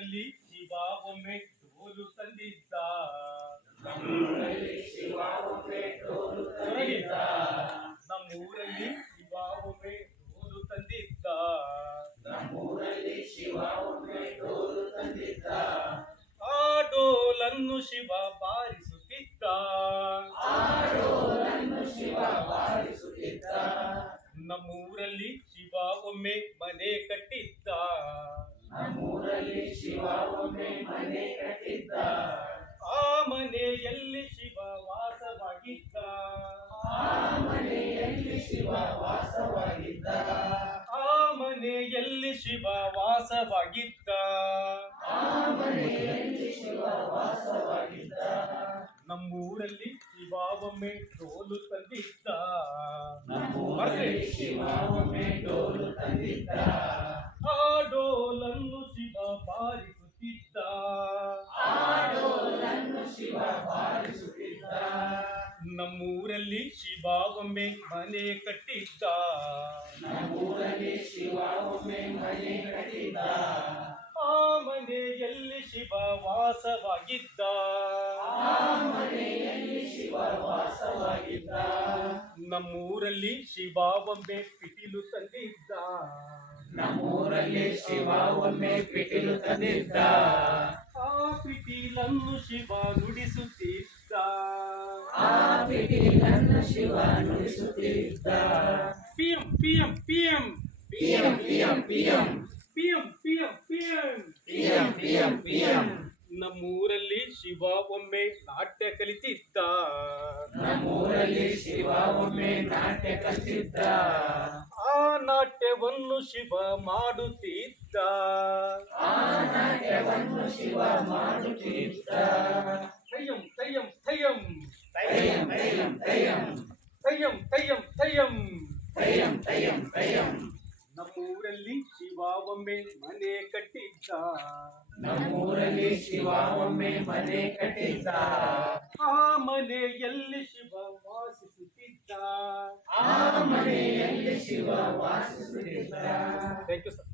ನಮ್ಮೂರಲ್ಲಿ ಶಿವ ಒಮ್ಮೆ ಡೋಲು ತಂದಿದ್ದ. ನಮ್ಮೂರಲ್ಲಿ ಶಿವ ಒಮ್ಮೆ ಡೋಲು ತಂದಿದ್ದ. ನಮ್ಮೂರಲ್ಲಿ ಶಿವ ಒಮ್ಮೆ ಡೋಲು ತಂದಿದ್ದ. ನಮ್ಮೂರಲ್ಲಿ ಶಿವ ಒಮ್ಮೆ ಡೋಲು ತಂದಿದ್ದ. ಆ ಡೋಲನ್ನು ಶಿವ ಬಾರಿಸುತ್ತಿದ್ದ. ಆ ಡೋಲನ್ನು ಶಿವ ಬಾರಿಸುತ್ತಿದ್ದ. ನಮ್ಮೂರಲ್ಲಿ ಶಿವ ಒಮ್ಮೆ ಮನೆ ಕಟ್ಟಿದ್ದ. ನಮ್ಮೂರಲ್ಲಿ ಶಿವ ಒಮ್ಮೆ ಮನೆ ಕಟ್ಟಿದ್ದ. ಆ ಮನೆಯಲ್ಲಿ ಶಿವ ವಾಸವಾಗಿದ್ದ. ಆ ಮನೆಯಲ್ಲಿ ಶಿವ ವಾಸವಾಗಿದ್ದ. ಆ ಮನೆಯಲ್ಲಿ ಶಿವ ವಾಸವಾಗಿದ್ದ. ಆ ಮನೆಯಲ್ಲಿ ಶಿವ ವಾಸವಾಗಿದ್ದ. ನಮ್ಮೂರಲ್ಲಿ ಶಿವ ಒಮ್ಮೆ ಡೋಲು ತಂದಿದ್ದ. ನಮ್ಮೂರಲ್ಲಿ ಶಿವ ಒಮ್ಮೆ ಡೋಲು ತಂದಿದ್ದ. ಆ ಡೋಲನ್ನು ಶಿವ ಬಾರಿಸುತ್ತಿದ್ದ. ಆ ಡೋಲನ್ನು ಶಿವ ಬಾರಿಸುತ್ತಿದ್ದ. ನಮ್ಮೂರಲ್ಲಿ ಶಿವ ಒಮ್ಮೆ ಮನೆ ಕಟ್ಟಿದ್ದ. ನಮ್ಮೂರಲ್ಲಿ ಶಿವ ಒಮ್ಮೆ ಮನೆ ಕಟ್ಟಿದ್ದ. ಆ ಮನೆಯಲ್ಲಿ ಶಿವ ವಾಸವಾಗಿದ್ದ. ಆ ಮನೆಯಲ್ಲಿ ಶಿವ ವಾಸವಾಗಿದ್ದ. ನಮ್ಮೂರಲ್ಲಿ ಶಿವ ಒಮ್ಮೆ ಪಿಟೀಲು ತಂದಿದ್ದ. ನಮ್ಮೂರಲ್ಲಿ ಶಿವ ಒಮ್ಮೆ ಪಿಟೀಲು ತಂದಿದ್ದ. ಆ ಪಿಟೀಲನ್ನು ಶಿವ ನುಡಿಸುತ್ತಿದ್ದ. ಆ ಪಿಟೀಲನ್ನು ಶಿವ ನುಡಿಸುತ್ತಿದ್ದ. ಪಿಯಂ ಪಿಯಂ ಪಿಯಂ ಪಿಯಂ ಪಿಯಂ ಪಿಯಂ ಪಿಯಂ ಪಿಯಂ ಪಿಯಂ ಪಿಯಂ ಪಿಯಂ ಪಿಯಂ. ನಮ್ಮೂರಲ್ಲಿ ಶಿವ ಒಮ್ಮೆ ನಾಟ್ಯ ಕಲಿತಿದ್ದ. ನಮ್ಮೂರಲ್ಲಿ ಶಿವ ಒಮ್ಮೆ ನಾಟ್ಯ ಕಲಿತಿದ್ದ. ಆ ನಾಟ್ಯವನ್ನು ಶಿವ ಮಾಡುತ್ತಿದ್ದ. ಆ ನಾಟ್ಯವನ್ನು ಶಿವ ಮಾಡುತ್ತಿದ್ದ. ತಯ್ಯಂ ತಯ್ಯಂ ತಯ್ಯಂ ತಯ್ಯಂ ತಯ್ಯಂ ತಯ್ಯಂ ತಯ್ಯಂ ತಯ್ಯಂ ತಯ್ಯಂ. ತಯ್ಯಂ ತಯ್ಯಂ ತಯ್ಯಂ. ನಮ್ಮೂರಲ್ಲಿ ಶಿವ ಒಮ್ಮೆ ಮನೆ ಕಟ್ಟಿದ್ದ. ನಮ್ಮೂರಲ್ಲಿ ಶಿವ ಒಮ್ಮೆ ಮನೆ ಕಟ್ಟಿದ್ದ. ಆ ಮನೆಯಲ್ಲಿ ಶಿವ ವಾಸಿಸುತ್ತಿದ್ದ. ಆ ಮನೆಯಲ್ಲಿ ಶಿವ ವಾಸಿಸುತ್ತಿದ್ದ. Thank you sir.